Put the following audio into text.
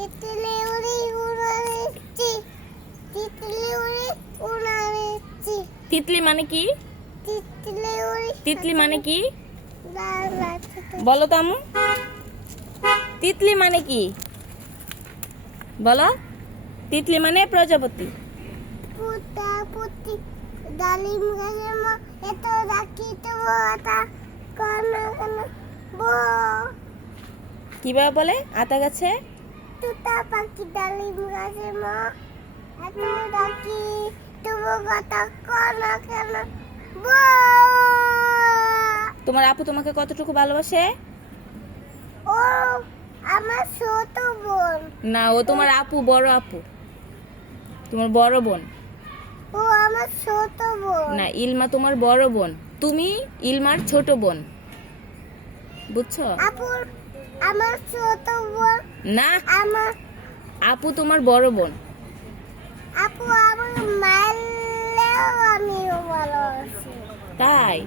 তিতলি উড়ি উড়াচ্ছি, তিতলি উড়ি উড়াচ্ছি, তিতলি মানে কি? তিতলি উড়ি তিতলি মানে কি লাল লাল বলো তো আম্মু। তিতলি মানে কি বলো? তিতলি মানে প্রজাপতি। পুতা পুতি ডালিম গাছের মা এত রাখি তো আতা কোন কোন বো কিভাবে বলে? আতা গাছে তুতা পাখি ডালিম গাছের মা এত রাখি তবু কথা কোন কোন বো। তোমার আপু তোমাকে কতটুকু ভালোবাসে? ও আমার ছোট বোন, না, ও তোমার আপু, বড় আপু, তোমার বড় বোন। ও আমার ছোট বোন। না, ইলমা তোমার বড় বোন, তুমি ইলমার ছোট বোন, বুঝছো? আপু আমার ছোট বোন, না, আমার আপু তোমার বড় বোন। আপু আমার মারলেও আমিও ভালোবাসি। তাই?